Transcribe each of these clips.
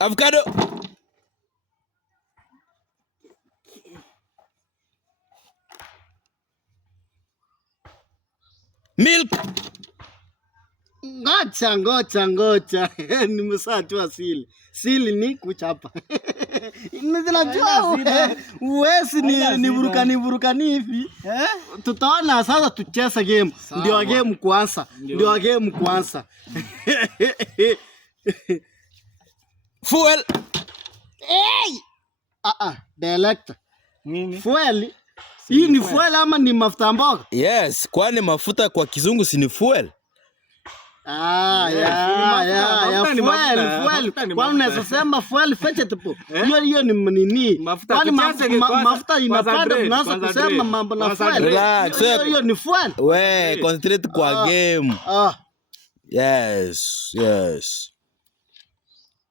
Avocado. Milk. Ngoja. Nimeshatua sili. Sili ni kuchapa. Ninajua uwezi ni burukani hivi. Tutaona sasa tucheze game. Ndio game kwanza. Fuel. Hey! Director. Nini? Fuel. Hii ni fuel ama ni mafuta mboga? Yes, kwani mafuta kwa kizungu si ni fuel? Fuel. Kwa unaweza sema fuel vegetable. Hiyo ni nini? Kwani mafuta inapanda tunaanza kusema mambo na fuel. Relax. Hiyo ni fuel. We, concentrate kwa game. Yes.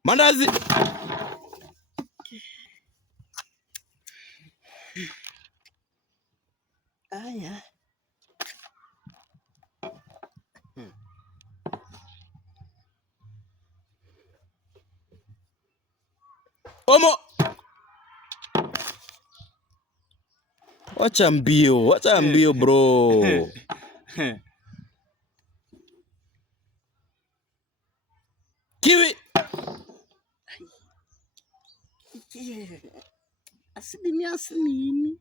Mandazi. Aya. Omo. Wacha mbio bro. Kiwi. Asili.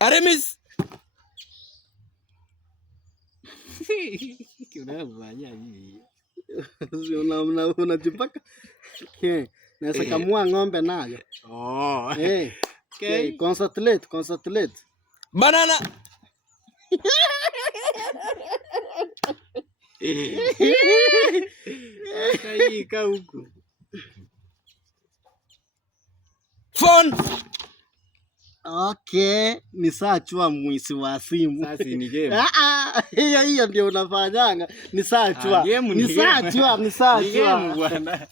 Aramis. Unajipaka. Naweza kamua ng'ombe nayo. Okay. Concentrate. Banana. Kaika huku. Phone. Okay, nisachua mwisi wa simu. Sasa ni game. Hiyo ndio unafanyanga. Nisachua. Nisachua. Game bwana.